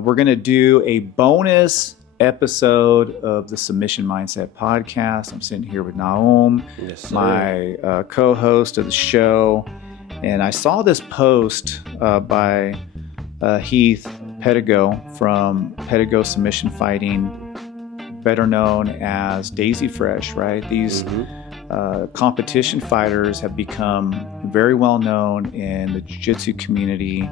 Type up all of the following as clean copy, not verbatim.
We're going to do a bonus episode of the Submission Mindset podcast. I'm sitting here with Nahum, Yes, my co-host of the show. And I saw this post by Heath Pedigo from Pedigo Submission Fighting, better known as Daisy Fresh, right? These competition fighters have become very well known in the jiu-jitsu community,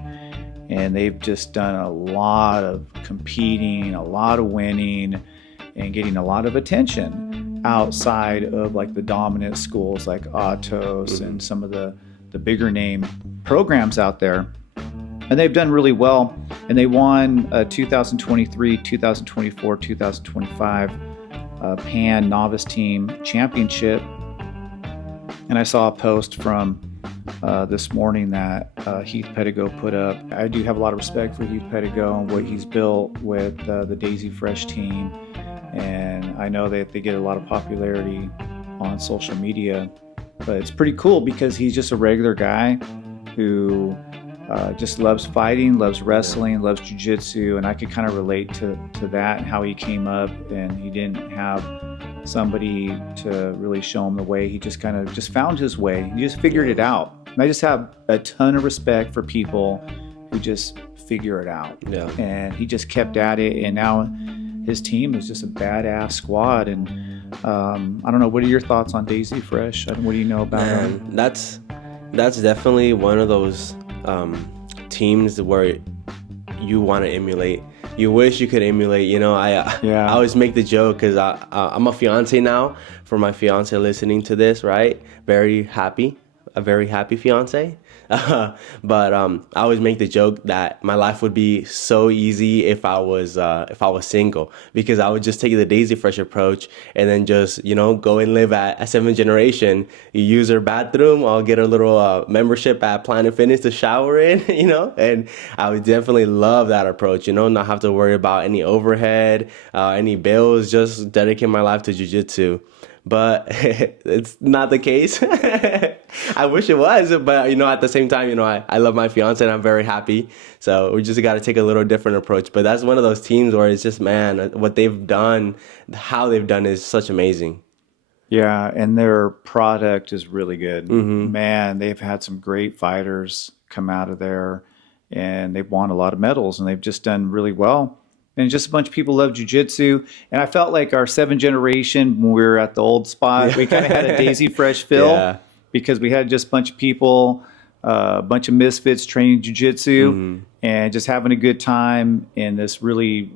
and they've just done a lot of competing, a lot of winning, and getting a lot of attention outside of like the dominant schools like Atos and some of the bigger name programs out there. And they've done really well, and they won 2023, 2024, 2025 Pan Novice Team Championship. And I saw a post from this morning that Heath Pedigo put up. I do have a lot of respect for Heath Pedigo and what he's built with the Daisy Fresh team. And I know that they get a lot of popularity on social media. But it's pretty cool because he's just a regular guy who just loves fighting, loves wrestling, loves jiu-jitsu. And I could kind of relate to that and how he came up, and he didn't have somebody to really show him the way. He just kind of just found his way. He just figured it out. And I just have a ton of respect for people who just figure it out. Yeah. And he just kept at it, and now his team is just a badass squad. And I don't know, what are your thoughts on Daisy Fresh? What do you know about it? That's definitely one of those teams where you want to emulate. You wish you could emulate. You know, I always make the joke because I'm a fiance now. For my fiance listening to this, right? Very happy, a very happy fiance. But I always make the joke that my life would be so easy if I was single, because I would just take the Daisy Fresh approach and then just, go and live at a 7th generation. You use her bathroom, I'll get a little membership at Planet Fitness to shower in, and I would definitely love that approach, not have to worry about any overhead, any bills, just dedicate my life to jiu-jitsu. But it's not the case. I wish it was, but at the same time, I love my fiance and I'm very happy. So we just got to take a little different approach. But that's one of those teams where it's just, man, what they've done, how they've done is such amazing. Yeah, and their product is really good. Mm-hmm. Man, they've had some great fighters come out of there, and they've won a lot of medals, and they've just done really well. And just a bunch of people love jiu-jitsu. And I felt like our 7th generation, when we were at the old spot, we kind of had a Daisy Fresh feel because we had just a bunch of people, a bunch of misfits training jiu-jitsu and just having a good time in this really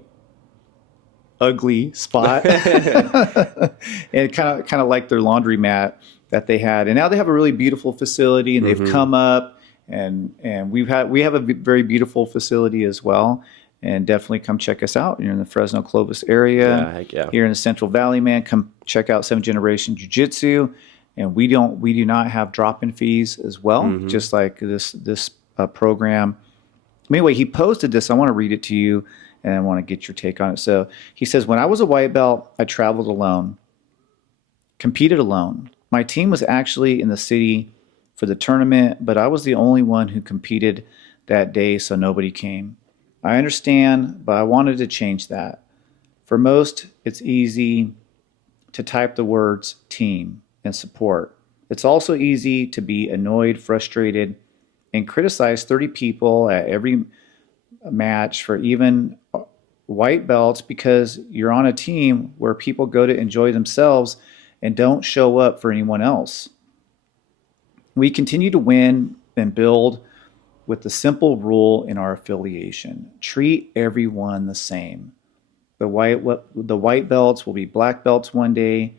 ugly spot. And kind of like their laundromat that they had. And now they have a really beautiful facility, and they've come up, and we have a very beautiful facility as well. And definitely come check us out. You're in the Fresno Clovis area. Heck yeah. Here in the Central Valley, man, come check out 7th Generation Jiu-Jitsu. And we do not have drop-in fees as well, just like this program. Anyway, he posted this. I want to read it to you, and I want to get your take on it. So he says, when I was a white belt, I traveled alone, competed alone. My team was actually in the city for the tournament, but I was the only one who competed that day, so nobody came. I understand, but I wanted to change that. For most, it's easy to type the words team and support. It's also easy to be annoyed, frustrated, and criticize 30 people at every match for even white belts because you're on a team where people go to enjoy themselves and don't show up for anyone else. We continue to win and build with the simple rule in our affiliation: treat everyone the same. The white belts will be black belts one day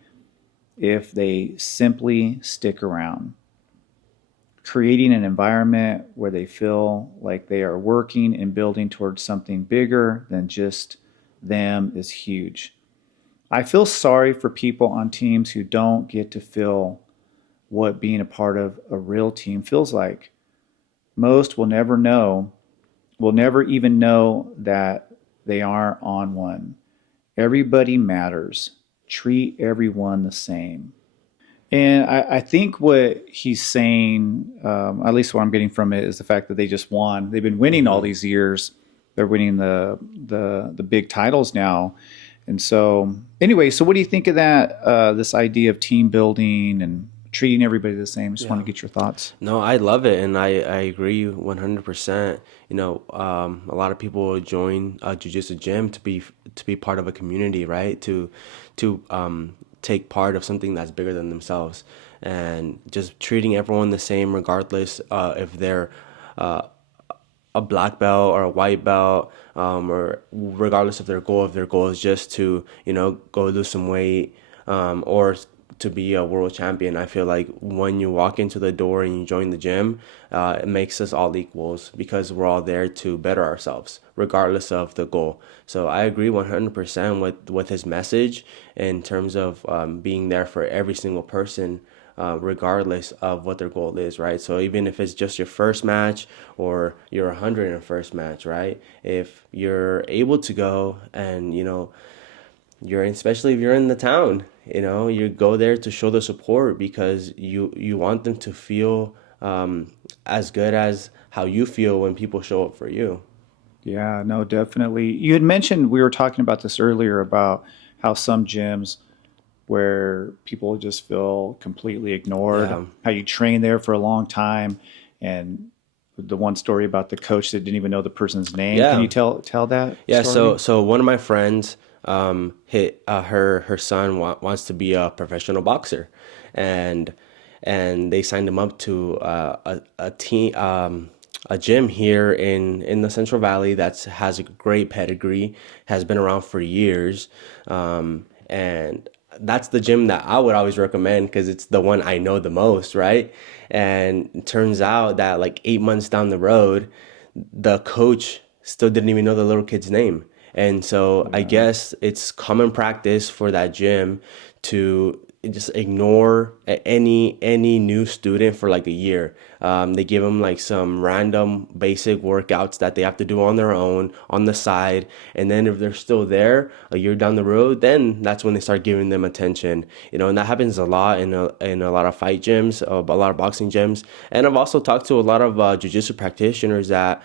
if they simply stick around. Creating an environment where they feel like they are working and building towards something bigger than just them is huge. I feel sorry for people on teams who don't get to feel what being a part of a real team feels like. Most will never even know that they aren't on one. Everybody matters. Treat everyone the same. And I think what he's saying, at least what I'm getting from it, is the fact that they just won. They've been winning all these years. they're winning the big titles now. And so anyway, so what do you think of that? This idea of team building and treating everybody the same. Just want to get your thoughts. No, I love it, and I agree 100%. A lot of people join a jiu-jitsu gym to be part of a community, right? To take part of something that's bigger than themselves, and just treating everyone the same, regardless if they're a black belt or a white belt, or regardless of their goal. If their goal is just to, go lose some weight, or to be a world champion. I feel like when you walk into the door and you join the gym, it makes us all equals because we're all there to better ourselves, regardless of the goal. So I agree 100% with his message in terms of being there for every single person, regardless of what their goal is, right? So even if it's just your first match or your 101st match, right? If you're able to go and, especially if you're in the town, you go there to show the support because you want them to feel as good as how you feel when people show up for you. Yeah, no, definitely. You had mentioned, we were talking about this earlier, about how some gyms where people just feel completely ignored, Yeah. how you train there for a long time, and the one story about the coach that didn't even know the person's name. Yeah. Can you tell that Yeah, story? so one of my friends, hit her son wants to be a professional boxer, and they signed him up to a team, a gym here in the Central Valley that has a great pedigree, has been around for years, and that's the gym that I would always recommend because it's the one I know the most, right? And it turns out that like 8 months down the road, the coach still didn't even know the little kid's name. And so I guess it's common practice for that gym to just ignore any new student for like a year. They give them like some random basic workouts that they have to do on their own on the side, and then if they're still there a year down the road, then that's when they start giving them attention. And that happens a lot in a lot of fight gyms, a lot of boxing gyms, and I've also talked to a lot of jiu-jitsu practitioners that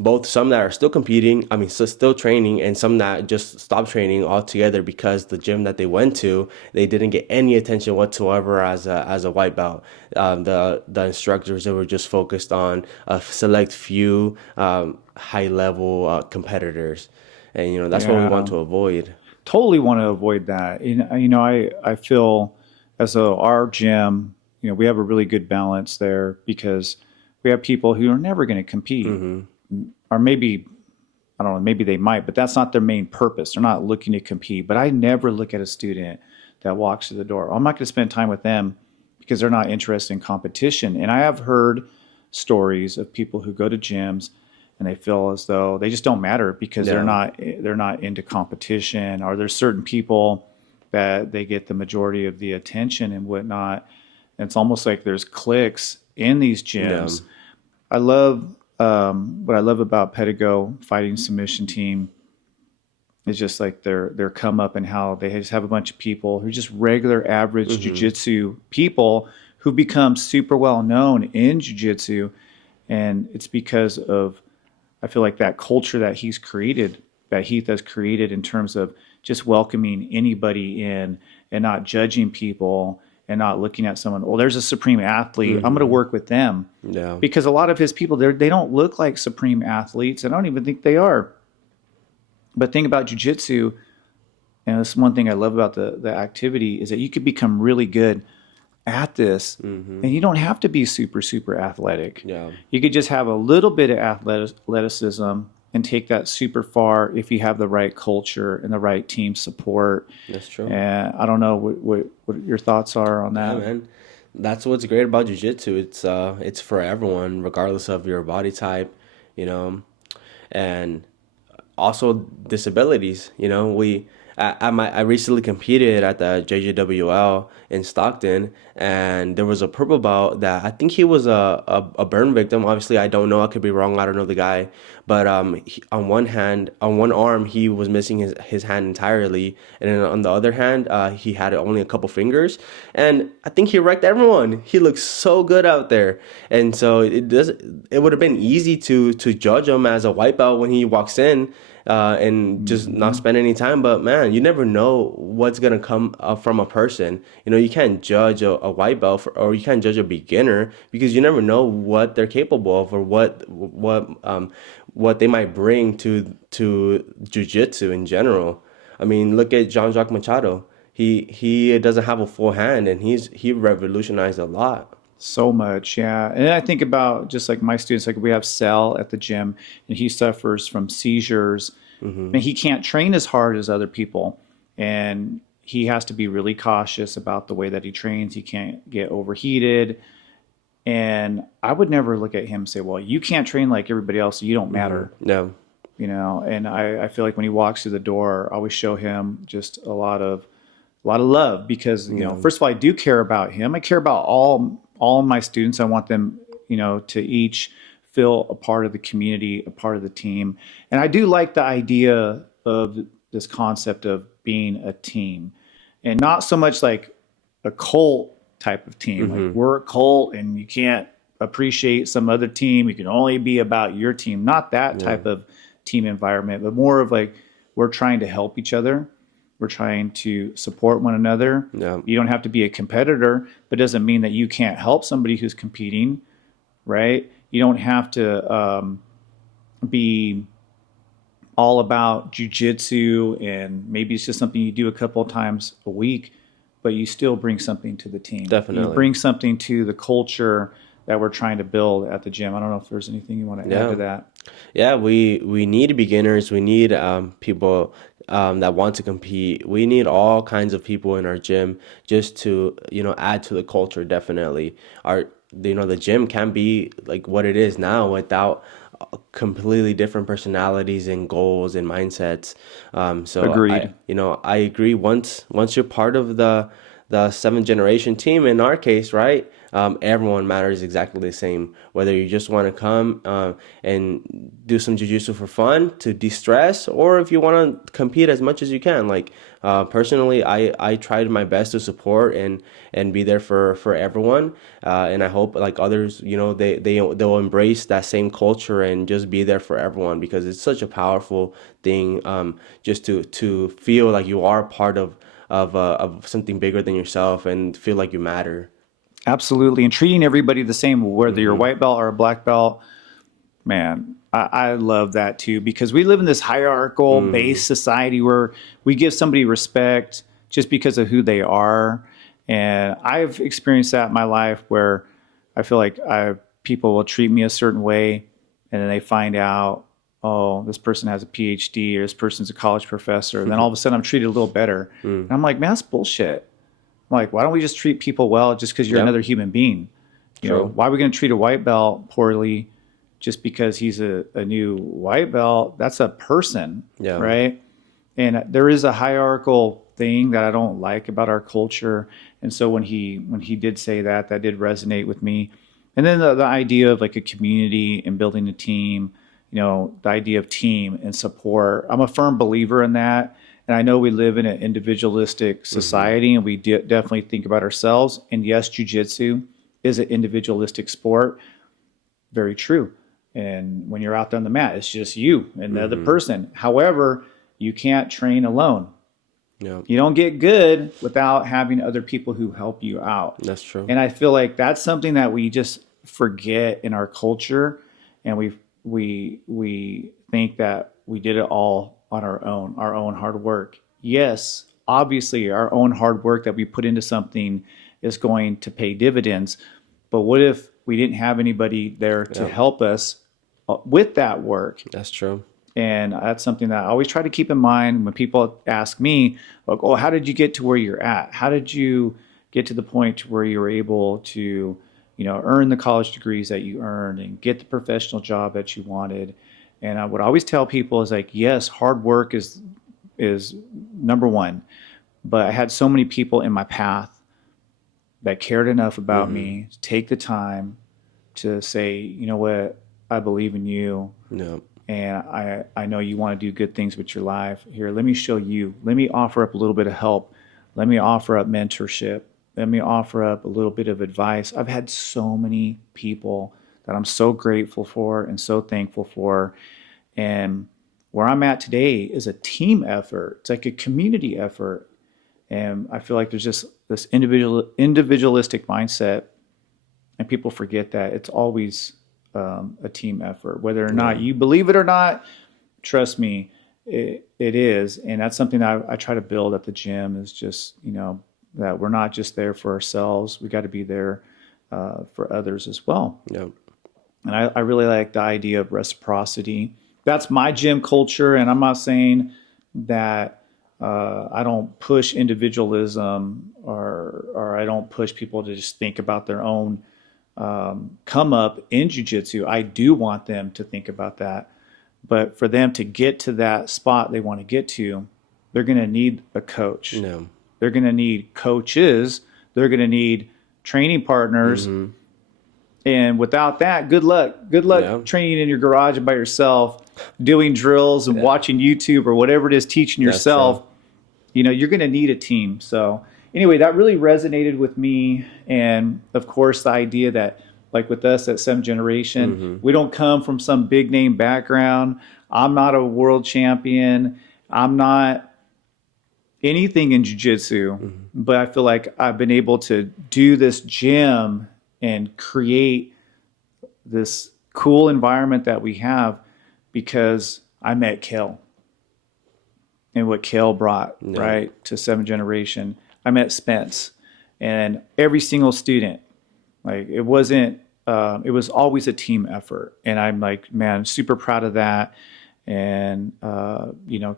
both some that are still competing, I mean, still training, and some that just stopped training altogether because the gym that they went to, they didn't get any attention whatsoever as a white belt. The instructors, they were just focused on a select few high level competitors, and that's what we want Yeah, to avoid. totally want to avoid that. I feel as though our gym, we have a really good balance there because we have people who are never going to compete, or maybe I don't know, maybe they might, but that's not their main purpose. They're not looking to compete. But I never look at a student that walks through the door. I'm not going to spend time with them because they're not interested in competition. And I have heard stories of people who go to gyms and they feel as though they just don't matter because Yeah. they're not into competition, or there's certain people that they get the majority of the attention and whatnot. And it's almost like there's cliques in these Yeah. gyms. I love what I love about Pedigo Fighting Submission Team is just like their come up and how they just have a bunch of people who are just regular average jujitsu people who become super well known in jujitsu, and it's because of, I feel like, that culture that Heath has created in terms of just welcoming anybody in and not judging people and not looking at someone, well, there's a supreme athlete, I'm going to work with them. Yeah. Because a lot of his people, they don't look like supreme athletes. I don't even think they are. But think about jujitsu, and this one thing I love about the activity is that you could become really good at this, and you don't have to be super, super athletic. Yeah. You could just have a little bit of athleticism and take that super far if you have the right culture and the right team support. That's true. And I don't know what your thoughts are on Yeah, that. man. That's what's great about jiu-jitsu. It's for everyone, regardless of your body type, you know, and also disabilities. I recently competed at the JJWL in Stockton, and there was a purple belt that I think he was a burn victim. Obviously, I don't know. I could be wrong. I don't know the guy, but on one arm, he was missing his hand entirely, and then on the other hand, he had only a couple fingers, and I think he wrecked everyone. He looks so good out there, and so it would have been easy to judge him as a white belt when he walks in, and just not spend any time. But man, you never know what's gonna come from a person. You know, you can't judge a white belt or you can't judge a beginner because you never know what they're capable of or what they might bring to jujitsu in general. I mean, look at Jean-Jacques Machado. He doesn't have a full hand, and he revolutionized a lot. So much, yeah. And I think about just like my students, like we have Sal at the gym, and he suffers from seizures, and he can't train as hard as other people, and he has to be really cautious about the way that he trains. He can't get overheated, and I would never look at him and say, "Well, you can't train like everybody else, so you don't matter." No. You know, and I feel like when he walks through the door, I always show him just a lot of love because, you know, first of all, I do care about him. I care about all of my students. I want them, you know, to each feel a part of the community, a part of the team. And I do like the idea of this concept of being a team and not so much like a cult type of team. Like we're a cult and you can't appreciate some other team. You can only be about your team. Not that type of team environment, but more of like we're trying to help each other. We're trying to support one another. Yeah. You don't have to be a competitor, but it doesn't mean that you can't help somebody who's competing, right? You don't have to be all about jujitsu and maybe it's just something you do a couple of times a week, but you still bring something to the team. Definitely. You bring something to the culture that we're trying to build at the gym. I don't know if there's anything you want to add to that. Yeah, we need beginners. We need people that want to compete. We need all kinds of people in our gym just to, you know, add to the culture. Definitely, the gym can be like what it is now without completely different personalities and goals and mindsets. So Agreed. I agree. Once you're part of the seventh generation team, in our case, right? Everyone matters exactly the same. Whether you just want to come and do some jujitsu for fun to de-stress, or if you want to compete as much as you can. Like personally, I tried my best to support and be there for everyone. And I hope like others, you know, they'll embrace that same culture and just be there for everyone because it's such a powerful thing. Just to feel like you are part of something bigger than yourself and feel like you matter. Absolutely. And treating everybody the same, whether you're a white belt or a black belt, man, I love that too, because we live in this hierarchical based society where we give somebody respect just because of who they are. And I've experienced that in my life where I feel like people will treat me a certain way and then they find out, oh, this person has a PhD or this person's a college professor. And then all of a sudden I'm treated a little better. And I'm like, man, that's bullshit. I'm like, why don't we just treat people well just because you're another human being? You know, why are we going to treat a white belt poorly just because he's a new white belt? That's a person, right? And there is a hierarchical thing that I don't like about our culture. And so when he did say that did resonate with me. And then the idea of like a community and building a team, you know, the idea of team and support. I'm a firm believer in that. And I know we live in an individualistic society and we definitely think about ourselves. And yes, jiu-jitsu is an individualistic sport. Very true. And when you're out there on the mat, it's just you and the other person. However, you can't train alone. Yeah. You don't get good without having other people who help you out. That's true. And I feel like that's something that we just forget in our culture. And we think that we did it all on our own hard work. Yes, obviously our own hard work that we put into something is going to pay dividends. But what if we didn't have anybody there to help us with that work? That's true. And that's something that I always try to keep in mind when people ask me, like, oh, how did you get to where you're at? How did you get to the point where you were able to, you know, earn the college degrees that you earned and get the professional job that you wanted? And I would always tell people is like, yes, hard work is number one. But I had so many people in my path that cared enough about me to take the time to say, you know what, I believe in you. Yeah. And I know you want to do good things with your life. Here, let me show you. Let me offer up a little bit of help. Let me offer up mentorship. Let me offer up a little bit of advice. I've had so many people that I'm so grateful for and so thankful for. And where I'm at today is a team effort. It's like a community effort. And I feel like there's just this individualistic mindset, and people forget that it's always a team effort, whether or not you believe it or not. Trust me, it is. And that's something I try to build at the gym, is just, that we're not just there for ourselves. We got to be there for others as well. Yeah. And I really like the idea of reciprocity. That's my gym culture. And I'm not saying that I don't push individualism, or I don't push people to just think about their own come up in jiu-jitsu. I do want them to think about that. But for them to get to that spot they want to get to, they're going to need a coach. No. They're going to need coaches. They're going to need training partners. And without that, good luck. Good luck training in your garage by yourself, doing drills and watching YouTube or whatever it is, teaching yourself. You're going to need a team. So anyway, that really resonated with me. And of course, the idea that, like with us at 7th Generation, we don't come from some big name background. I'm not a world champion. I'm not anything in jiu-jitsu, but I feel like I've been able to do this gym and create this cool environment that we have because I met Kel and what Kel brought right to 7th Generation. I met Spence, and every single student, like it was always a team effort. And I'm like, man, super proud of that. And,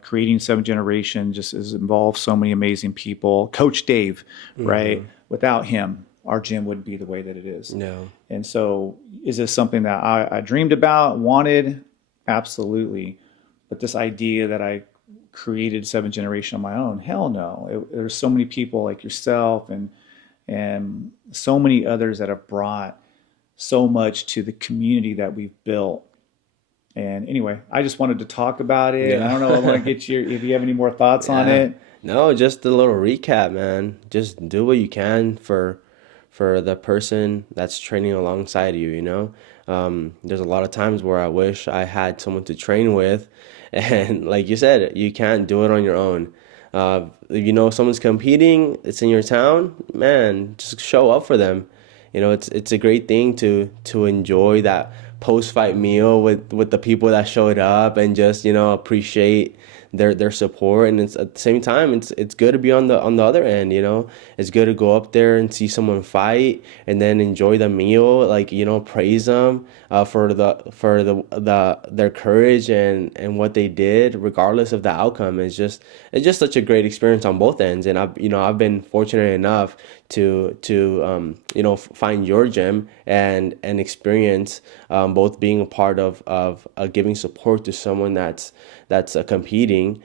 creating 7th Generation just has involved so many amazing people. Coach Dave, right? Without him, our gym wouldn't be the way that it is. No. And so is this something that I dreamed about, wanted? Absolutely. But this idea that I created 7th Generation on my own, hell no. There's so many people like yourself and so many others that have brought so much to the community that we've built. And anyway, I just wanted to talk about it. And I don't know, I want to get if you have any more thoughts on it. No, just a little recap, man. Just do what you can for the person that's training alongside you, There's a lot of times where I wish I had someone to train with. And like you said, you can't do it on your own. If someone's competing, it's in your town, man, just show up for them. It's a great thing to enjoy that post-fight meal with the people that showed up and just, appreciate their support. And it's at the same time, it's good to be on the other end. It's good to go up there and see someone fight and then enjoy the meal, like, praise them for their courage and what they did regardless of the outcome. It's just such a great experience on both ends. And I've been fortunate enough to find your gym and experience both being a part of giving support to someone that's competing,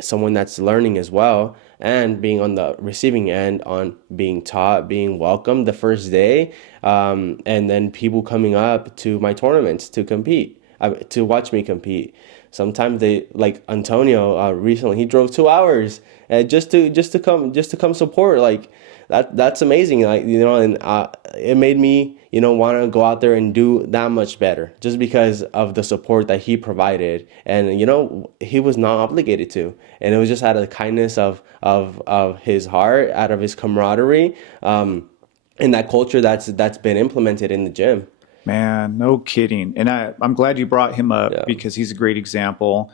someone that's learning as well, and being on the receiving end on being taught, being welcomed the first day, and then people coming up to my tournaments to compete, to watch me compete. Sometimes they, like Antonio, recently he drove 2 hours just to come support. Like that's amazing. Like, and it made me want to go out there and do that much better just because of the support that he provided. And he was not obligated to, and it was just out of the kindness of his heart, out of his camaraderie, and that culture that's been implemented in the gym. Man, no kidding. And I'm glad you brought him up because he's a great example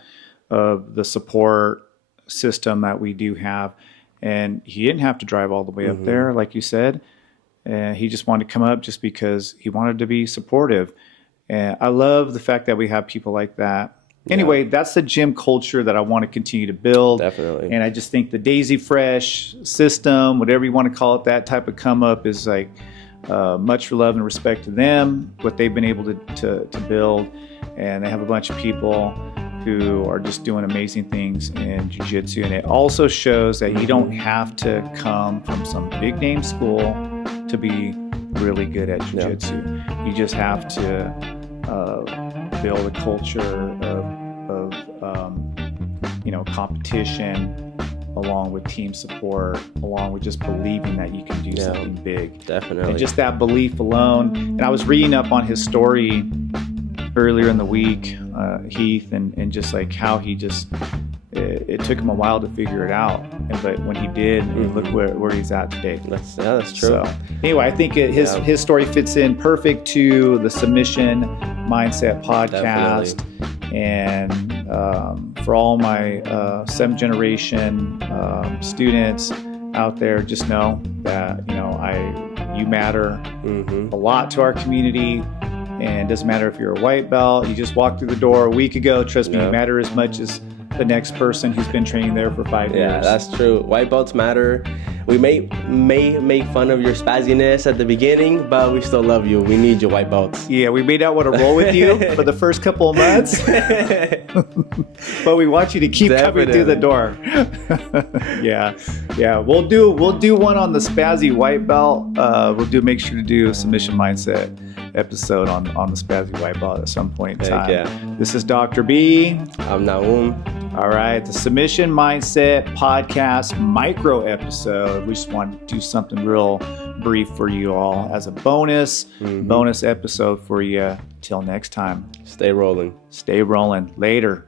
of the support system that we do have. And he didn't have to drive all the way up there, like you said. And he just wanted to come up just because he wanted to be supportive. And I love the fact that we have people like that. Anyway, that's the gym culture that I want to continue to build. Definitely. And I just think the Daisy Fresh system, whatever you want to call it, that type of come up is like much love and respect to them, what they've been able to build. And they have a bunch of people who are just doing amazing things in jiu-jitsu. And it also shows that you don't have to come from some big name school to be really good at jiu-jitsu. You just have to build a culture of competition, along with team support, along with just believing that you can do something big. Definitely. And just that belief alone. And I was reading up on his story earlier in the week, Heath, and just like how he just, it took him a while to figure it out. But when he did, look where he's at today. That's true. So anyway, I think his story fits in perfect to the Submission Mindset podcast. Definitely. And for all my 7th generation students out there, just know that you matter a lot to our community. And it doesn't matter if you're a white belt, you just walked through the door a week ago. Trust me, you matter as much as the next person who's been training there for 5 years. Yeah, that's true. White belts matter. We may make fun of your spazziness at the beginning, but we still love you. We need your white belts. Yeah, we may not want to roll with you for the first couple of months, but we want you to keep coming through the door. Yeah. We'll do one on the spazzy white belt. Make sure to do a Submission Mindset episode on the spazzy white belt at some point in time. Yeah. This is Dr. B. I'm Nahum. All right, the Submission Mindset podcast micro episode. We just want to do something real brief for you all as a bonus episode for you. Till next time. Stay rolling. Later.